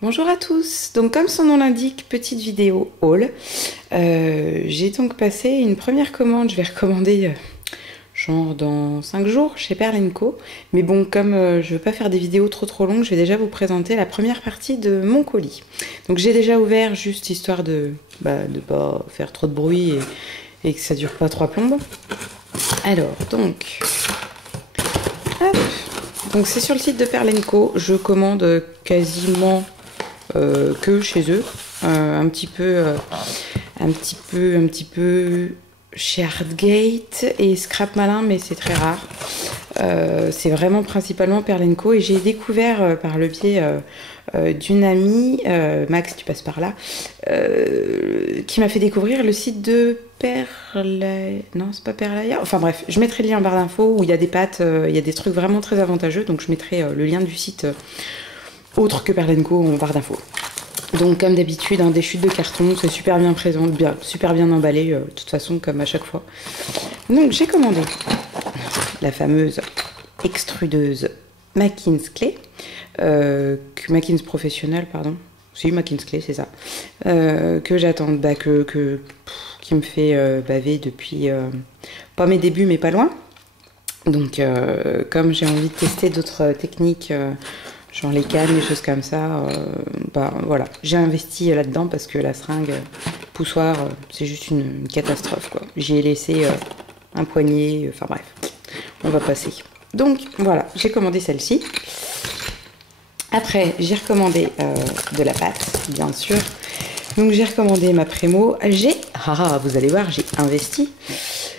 Bonjour à tous, donc comme son nom l'indique, petite vidéo haul. J'ai donc passé une première commande, je vais recommander genre dans 5 jours chez Perle & Co. Mais bon, comme je veux pas faire des vidéos trop longues, je vais déjà vous présenter la première partie de mon colis. Donc j'ai déjà ouvert juste histoire de pas faire trop de bruit et que ça dure pas 3 plombes. Alors donc, hop. Donc c'est sur le site de Perle & Co. Je commande quasiment que chez eux, un petit peu chez Artgate et Scrap Malin, mais c'est très rare. C'est vraiment principalement Perle & Co. Et j'ai découvert par le biais d'une amie, Max, tu passes par là, qui m'a fait découvrir le site de Perlaya. Non, c'est pas Perlaya. Enfin bref, je mettrai le lien en barre d'infos où il y a des pâtes, il y a des trucs vraiment très avantageux. Donc je mettrai le lien du site autre que Perle & Co en barre d'infos. Donc comme d'habitude, des chutes de carton, c'est super bien présent, super bien emballé, de toute façon comme à chaque fois. Donc j'ai commandé la fameuse extrudeuse Mackin's Clay, Mackin's Professionnel, pardon. Si, Mackin's Clay, c'est ça. Que j'attends, qui me fait baver depuis pas mes débuts, mais pas loin. Donc comme j'ai envie de tester d'autres techniques, genre les cannes, les choses comme ça, voilà. J'ai investi là-dedans parce que la seringue poussoir, c'est juste une catastrophe, quoi. J'y ai laissé un poignet, enfin bref, on va passer. Donc voilà, j'ai commandé celle-ci. Après, j'ai recommandé de la pâte, bien sûr. Donc j'ai recommandé ma Prémo. Vous allez voir, j'ai investi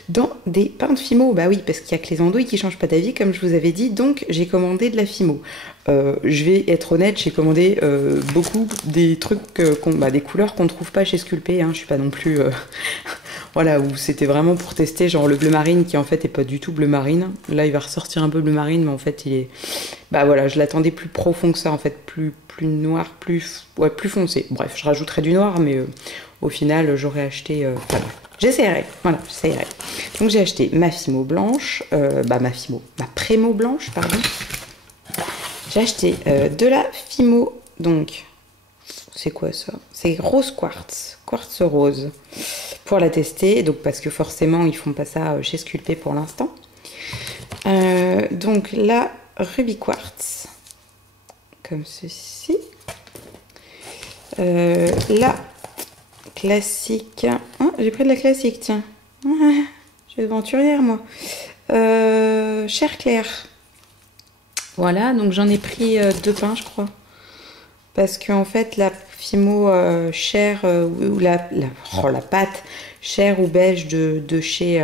dans des pains de Fimo. Bah oui, parce qu'il n'y a que les andouilles qui changent pas d'avis, comme je vous avais dit. Donc j'ai commandé de la Fimo. Je vais être honnête, j'ai commandé beaucoup des trucs, des couleurs qu'on ne trouve pas chez Sculpé. Hein. Je suis pas non plus... voilà, où c'était vraiment pour tester, genre le bleu marine qui en fait est pas du tout bleu marine. Là, il va ressortir un peu bleu marine, mais en fait, il est... Bah voilà, je l'attendais plus profond que ça, en fait, plus noir, plus foncé. Bref, je rajouterai du noir, mais au final, j'aurais acheté... Voilà. J'essaierai, voilà, j'essaierai. Donc j'ai acheté ma Fimo blanche, ma Prémo blanche, pardon. J'ai acheté de la Fimo, donc, c'est quoi ça? C'est rose quartz rose, pour la tester, donc parce que forcément, ils font pas ça chez Sculpé pour l'instant. Donc la Ruby quartz, comme ceci. La classique. Ah, j'ai pris de la classique, tiens. Ah, je suis aventurière, moi. Chair claire. Voilà, donc j'en ai pris 2 pains, je crois. Parce qu'en fait, la Fimo chair, ou la pâte chair ou beige de chez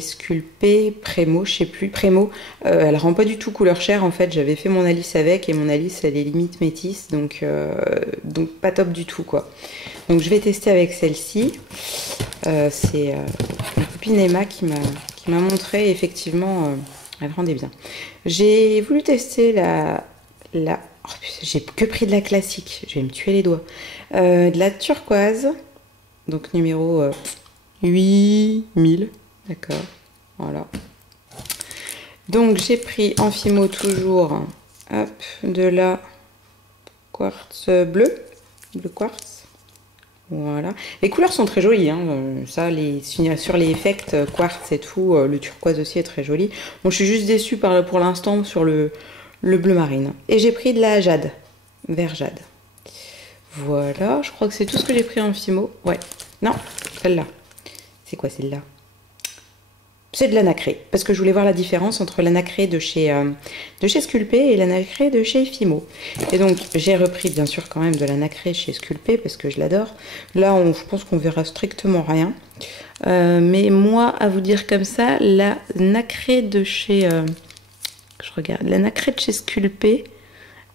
Sculpé, Prémo, je sais plus, Prémo, elle rend pas du tout couleur chair en fait. J'avais fait mon Alice avec et mon Alice elle est limite métisse, donc pas top du tout quoi. Donc je vais tester avec celle-ci. C'est ma copine Emma qui m'a montré, effectivement elle rendait bien. J'ai voulu tester oh, j'ai que pris de la classique, je vais me tuer les doigts. De la turquoise, donc numéro 8000. D'accord, voilà. Donc j'ai pris en Fimo toujours, hop, de la quartz bleu quartz. Voilà. Les couleurs sont très jolies, hein. Ça, sur les effects quartz et tout, le turquoise aussi est très joli. Bon, je suis juste déçue pour l'instant sur le bleu marine. Et j'ai pris de la jade, vert jade. Voilà, je crois que c'est tout ce que j'ai pris en Fimo. Ouais, non, celle-là. C'est quoi celle-là? C'est de la nacrée, parce que je voulais voir la différence entre la nacrée de chez Sculpé et la nacrée de chez Fimo. Et donc j'ai repris bien sûr quand même de la nacrée chez Sculpé parce que je l'adore. Là je pense qu'on verra strictement rien. Mais moi, à vous dire comme ça, la nacrée de chez... je regarde, la nacrée de chez Sculpé,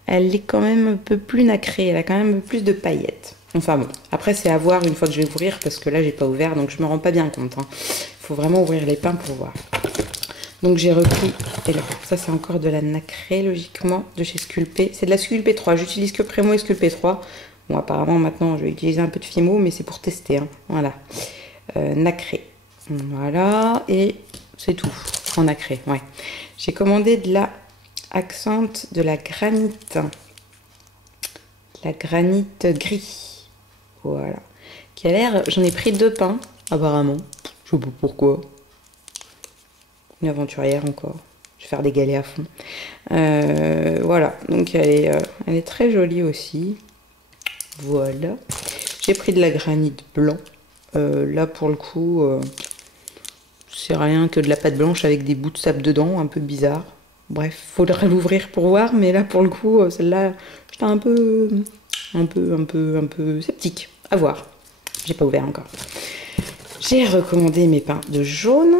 elle est quand même un peu plus nacrée, elle a quand même un peu plus de paillettes. Enfin bon, après c'est à voir une fois que je vais ouvrir parce que là j'ai pas ouvert donc je me rends pas bien compte. Hein. Faut vraiment ouvrir les pains pour voir. Donc j'ai repris, et là, ça c'est encore de la nacrée logiquement de chez Sculpé. C'est de la Sculpé 3, j'utilise que Prémo et Sculpé 3. Bon apparemment maintenant je vais utiliser un peu de Fimo mais c'est pour tester. Hein. Voilà, nacrée. Voilà, et c'est tout en nacré, ouais. J'ai commandé de la Accent, de la granite. la granite gris. Voilà. Qui a l'air... J'en ai pris 2 pains, apparemment. Je sais pas pourquoi. Une aventurière encore. Je vais faire des galets à fond. Voilà. Donc elle est très jolie aussi. Voilà. J'ai pris de la granite blanc. Là, pour le coup, c'est rien que de la pâte blanche avec des bouts de sable dedans, un peu bizarre. Bref, faudrait l'ouvrir pour voir, mais là, pour le coup, celle-là, j'étais un peu sceptique. À voir. J'ai pas ouvert encore. J'ai recommandé mes pains de jaune,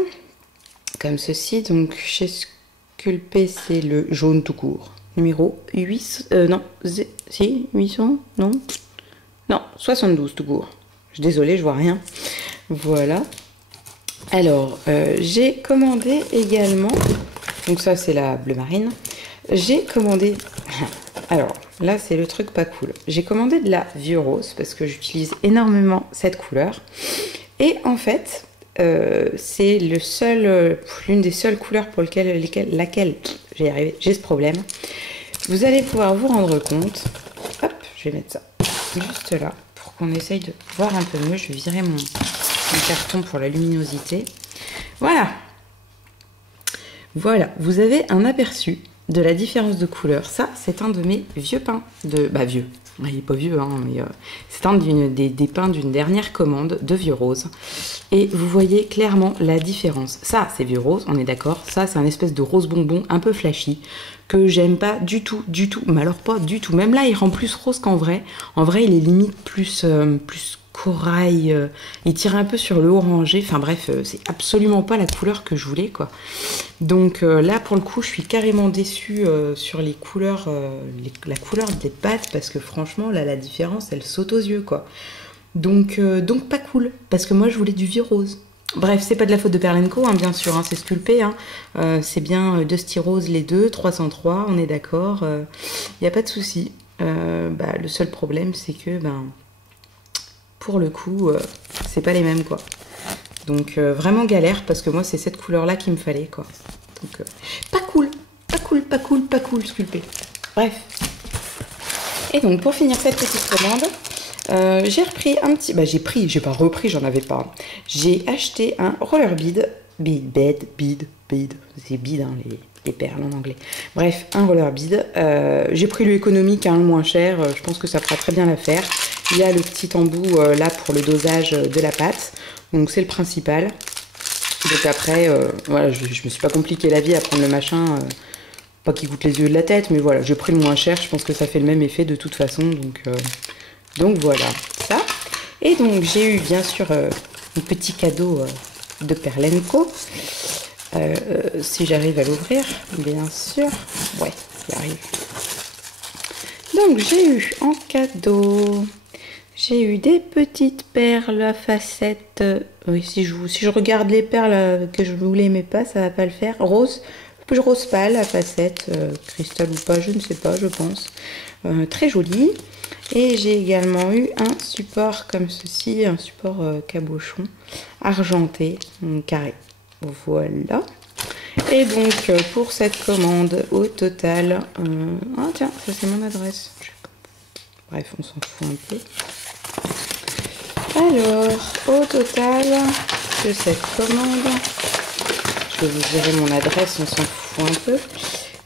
comme ceci. Donc, chez Sculpé, c'est le jaune tout court. Numéro 8... non, si, 800, non. Non, 72 tout court. Je suis désolée, je vois rien. Voilà. Alors, j'ai commandé également... Donc ça, c'est la bleu marine. J'ai commandé... Alors, là, c'est le truc pas cool. J'ai commandé de la vieux rose parce que j'utilise énormément cette couleur. Et en fait, c'est l'une des seules couleurs pour laquelle j'ai ce problème. Vous allez pouvoir vous rendre compte. Hop, je vais mettre ça juste là pour qu'on essaye de voir un peu mieux. Je vais virer mon carton pour la luminosité. Voilà. Voilà, vous avez un aperçu de la différence de couleur. Ça, c'est un de mes vieux pains. Vieux. Il n'est pas vieux, hein, mais c'est un des pains d'une dernière commande de vieux rose. Et vous voyez clairement la différence. Ça, c'est vieux rose, on est d'accord. Ça, c'est un espèce de rose bonbon un peu flashy que j'aime pas du tout, du tout. Mais alors pas du tout. Même là, il rend plus rose qu'en vrai. En vrai, il est limite plus corail. Il tire un peu sur le orangé. Enfin bref, c'est absolument pas la couleur que je voulais, quoi. Donc là, pour le coup, je suis carrément déçue sur les couleurs, la couleur des pâtes, parce que franchement, là, la différence, elle saute aux yeux, quoi. Donc pas cool, parce que moi, je voulais du vieux rose. Bref, c'est pas de la faute de Perle & Co, hein, bien sûr, hein, c'est Sculpé, hein. C'est bien Dusty Rose les deux, 303, on est d'accord, il n'y a pas de souci. Le seul problème, c'est que, pour le coup, c'est pas les mêmes, quoi. Donc vraiment galère, parce que moi, c'est cette couleur-là qu'il me fallait, quoi. Donc, pas cool, Sculpé. Bref. Et donc, pour finir cette petite commande, j'ai repris un petit... j'ai pas repris, j'en avais pas. J'ai acheté un rollerbead. Bead. C'est bead, hein, les perles en anglais. Bref, un rollerbead. J'ai pris le économique, hein, le moins cher. Je pense que ça fera très bien l'affaire. Il y a le petit embout là pour le dosage de la pâte. Donc, c'est le principal. Donc après, voilà, je me suis pas compliqué la vie à prendre le machin... pas qu'il coûte les yeux de la tête, mais voilà, j'ai pris le moins cher, je pense que ça fait le même effet de toute façon, donc voilà, ça. Et donc j'ai eu bien sûr un petit cadeau de Perle & Co, si j'arrive à l'ouvrir, bien sûr, ouais, j'arrive. Donc j'ai eu en cadeau, j'ai eu des petites perles à facettes, oui, si je regarde les perles que je voulais mais pas, ça va pas le faire, rose pâle à facettes, cristal ou pas, je ne sais pas, je pense. Très joli. Et j'ai également eu un support comme ceci, un support cabochon argenté, carré. Voilà. Et donc pour cette commande, au total... Ah tiens, ça c'est mon adresse. Bref, on s'en fout un peu. Alors, au total de cette commande... Je vais vous dirai mon adresse, on s'en fout un peu.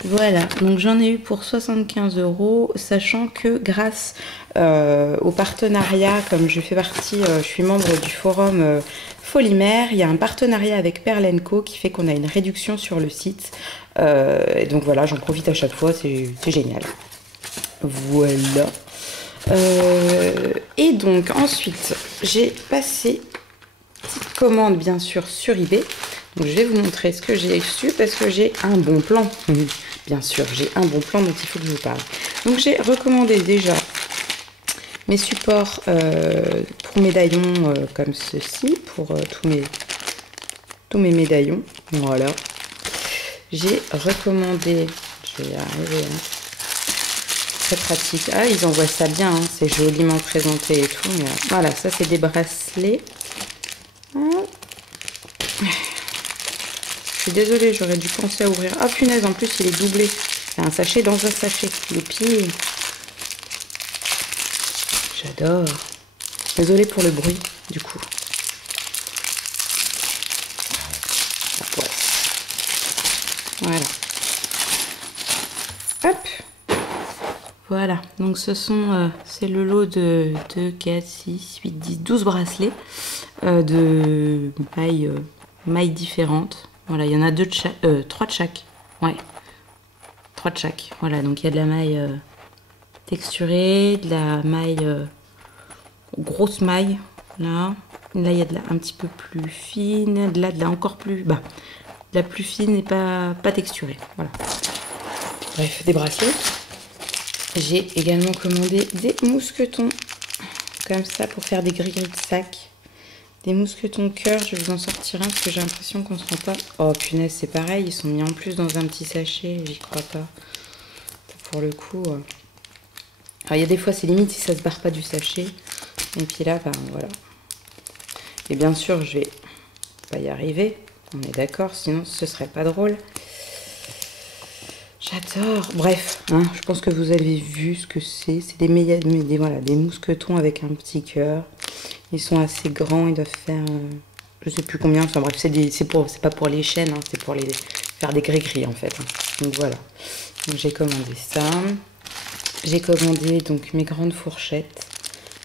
Voilà, donc j'en ai eu pour 75 €, sachant que grâce au partenariat, comme je fais partie, je suis membre du forum Folimère, il y a un partenariat avec Perle & Co qui fait qu'on a une réduction sur le site. Et donc voilà, j'en profite à chaque fois, c'est génial. Voilà. Et donc ensuite, j'ai passé petite commande bien sûr sur eBay. Donc, je vais vous montrer ce que j'ai reçu parce que j'ai un bon plan. Bien sûr, j'ai un bon plan dont il faut que je vous parle. Donc, j'ai recommandé déjà mes supports pour médaillons comme ceci, pour tous mes médaillons. Voilà. J'ai recommandé, je vais y arriver, hein. Très pratique. Ah, ils envoient ça bien, hein. C'est joliment présenté et tout. Mais, voilà, ça c'est des bracelets. Je suis désolée, j'aurais dû penser à ouvrir. Ah punaise, en plus il est doublé. C'est un sachet dans un sachet. Le pied. J'adore. Désolée pour le bruit, du coup. Voilà. Hop. Voilà. Donc ce sont, c'est le lot de 2, 4, 6, 8, 10, 12 bracelets de mailles différentes. Voilà, il y en a 3 de chaque. Ouais. 3 de chaque. Voilà, donc il y a de la maille texturée, de la maille grosse maille. Là, il y a de la un petit peu plus fine, de la encore plus bas. La plus fine et pas texturée. Voilà. Bref, des bracelets. J'ai également commandé des mousquetons. Comme ça, pour faire des gris-gris de sac. Des mousquetons cœur. Je vais vous en sortir un parce que j'ai l'impression qu'on ne se rend pas... Oh punaise, c'est pareil. Ils sont mis en plus dans un petit sachet. J'y crois pas. Pour le coup... Alors, il y a des fois, c'est limite si ça se barre pas du sachet. Et puis là, ben voilà. Et bien sûr, je vais pas y arriver. On est d'accord, sinon ce serait pas drôle. J'adore. Bref, hein, je pense que vous avez vu ce que c'est. C'est des mousquetons avec un petit cœur. Ils sont assez grands, ils doivent faire... je sais plus combien. Enfin bref, c'est pas pour les chaînes, hein, c'est pour les faire des gris-gris en fait. Hein. Donc voilà. Donc j'ai commandé ça. J'ai commandé donc mes grandes fourchettes.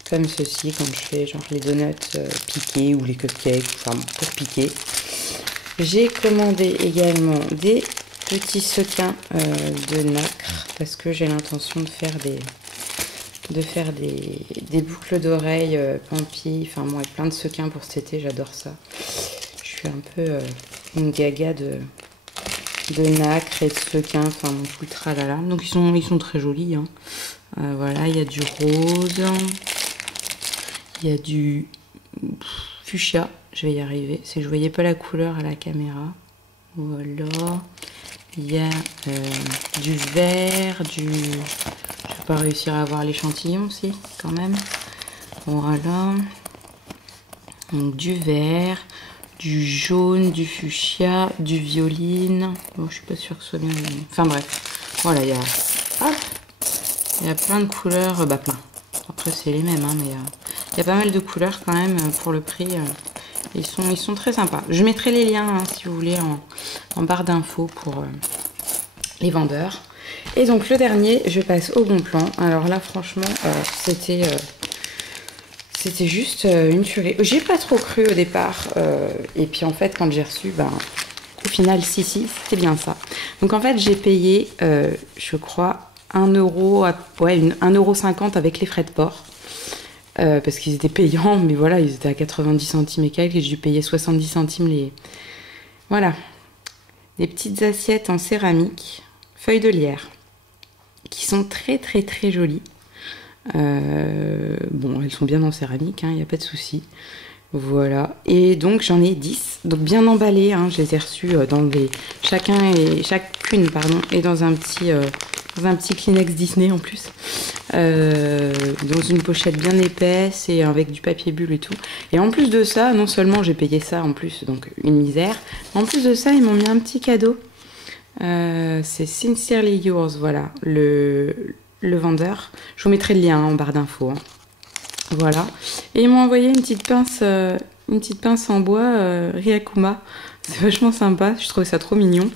Comme ceci, quand je fais genre les donuts piqués ou les cupcakes, enfin pour piquer. J'ai commandé également des petits sequins de nacre parce que j'ai l'intention de faire des boucles d'oreilles pampi, enfin moi plein de sequins pour cet été, j'adore ça. Je suis un peu une gaga de nacre et de sequins, enfin tout le tralala. Donc ils sont très jolis. Hein. Voilà, il y a du rose, il y a du fuchsia. Je vais y arriver. Je voyais pas la couleur à la caméra. Voilà. Il y a du vert, je vais pas réussir à avoir l'échantillon aussi, quand même. Voilà. Donc du vert, du jaune, du fuchsia, du violine. Bon, je suis pas sûre que ce soit bien. Enfin bref. Voilà, il y a plein de couleurs. Bah plein. Après c'est les mêmes, hein, mais il y a pas mal de couleurs quand même pour le prix. Ils sont très sympas. Je mettrai les liens, hein, si vous voulez, en barre d'infos pour les vendeurs. Et donc le dernier, je passe au bon plan. Alors là, franchement, c'était juste une tuerie. J'ai pas trop cru au départ. Et puis en fait, quand j'ai reçu, ben, au final, si, c'était bien ça. Donc en fait, j'ai payé, je crois, 1,50 € avec les frais de port. Parce qu'ils étaient payants, mais voilà, ils étaient à 90 centimes et quelques, et j'ai dû payer 70 centimes les... Voilà. Des petites assiettes en céramique, feuilles de lierre, qui sont très très très jolies. Bon, elles sont bien en céramique, il n'y a pas de souci. Voilà. Et donc j'en ai 10, donc bien emballées, hein, je les ai reçues dans chacune, est dans un petit Kleenex Disney en plus. Dans une pochette bien épaisse et avec du papier bulle et tout. Et en plus de ça, non seulement j'ai payé ça en plus, donc une misère, en plus de ça, ils m'ont mis un petit cadeau. C'est Sincerely Yours, voilà, le vendeur. Je vous mettrai le lien en barre d'infos. Hein. Voilà. Et ils m'ont envoyé une petite pince en bois Ryakuma. C'est vachement sympa, je trouvais ça trop mignon.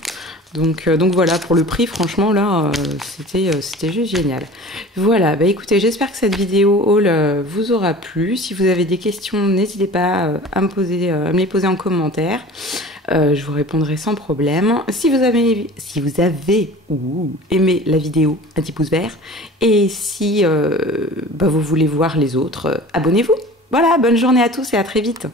Donc voilà, pour le prix, franchement, là, c'était juste génial. Voilà, bah écoutez, j'espère que cette vidéo haul vous aura plu. Si vous avez des questions, n'hésitez pas à me les poser en commentaire. Je vous répondrai sans problème. Si vous avez aimé la vidéo, un petit pouce vert. Et si vous voulez voir les autres, abonnez-vous. Voilà, bonne journée à tous et à très vite.